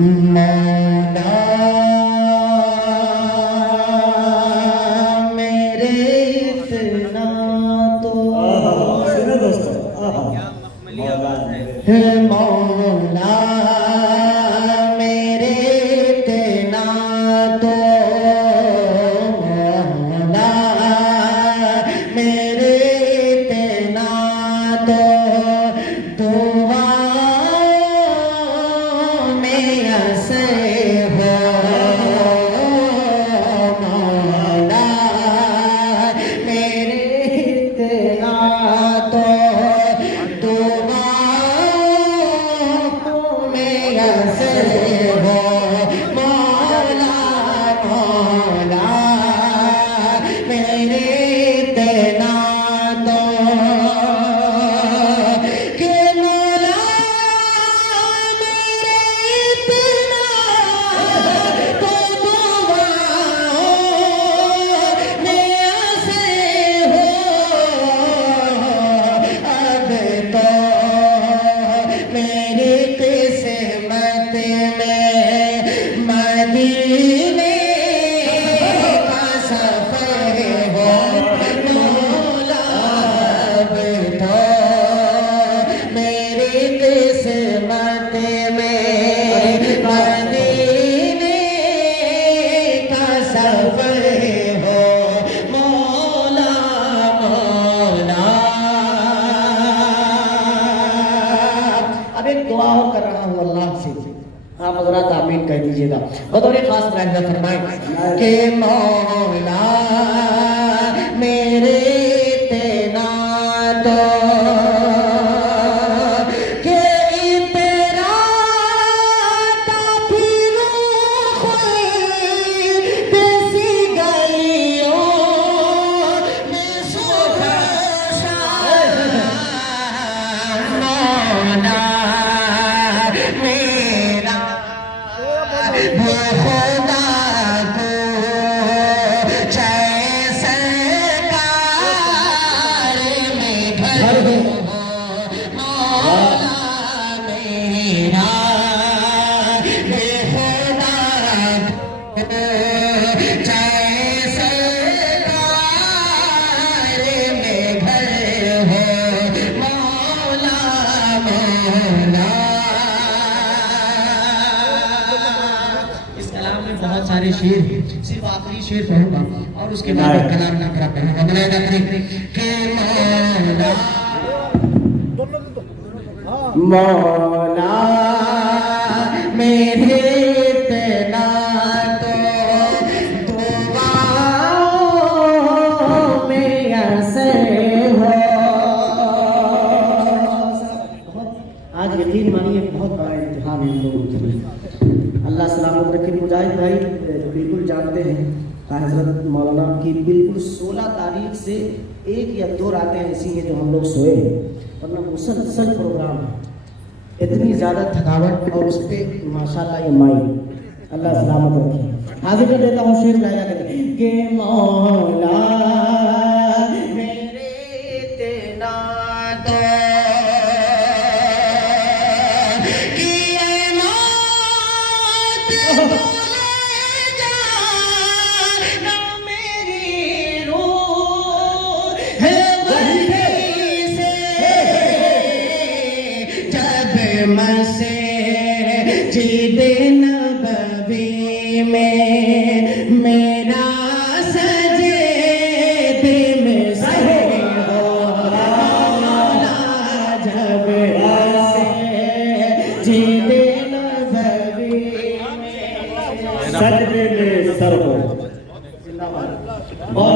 मौला मेरे इतना तो सुनो दोस्तों, मौला मेरे इतना तो मौला मेरे इतना तो दुआ में से हो मौला मेरे इतना तो दुआ में से हो मौला मौला मेरे इतना तो कि मौला मेरे इतना तो दुआ में से हो अब तो मेरी किस्मत में मदीने का सफर हो मौला अब तो मेरी किस्मत में मदीने का सफर हो मौला मौला। अब एक दुआ और कर रहा हूँ अल्लाह से, आप हजरात आमीन कह दीजिएगा। बतौर खास फरमाएं कि मौला मेरे इतना तो कि तेरा काफिलों देसी गलियों में सुबह मौला मेरा वो खुदा को जैसे कार में भर हो मौला मेरा वो खुदा को जैसे कार में भर हो मौला मौला। इस कलाम में बहुत सारे शेर हैं, सिर्फ आखिरी शेर पढ़ूंगा और उसके बाद एक कलाम ना पूरा पढ़ूंगा। मौलाना के मौला मौला मेरे इतना तो दुआओं में से हो। आज यकीन मानिए बहुत बड़ा इम्तिहान है हम लोगों के लिए। अल्लाह सलामत रखे। मुजाहिद भाई बिल्कुल जानते हैं हजरत मौलाना की बिल्कुल 16 तारीख से 1 या 2 रातें ऐसी हैं जो हम लोग सोए हैं, वरना मुसलसल प्रोग्राम है। इतनी ज़्यादा थकावट और उस पर माशाल्लाह ये माई अल्लाह सलामत रखे। हाजिर कर देता हूँ शेर लाया करके कि मौला मेरे इतना तो कि ये मौत भूले जाना मेरी रूह है वही से जब मस्जिद नबवी में मेरा सजदे में सर हो मौला जब मस्जिद नबवी में सजदे में सर हो। और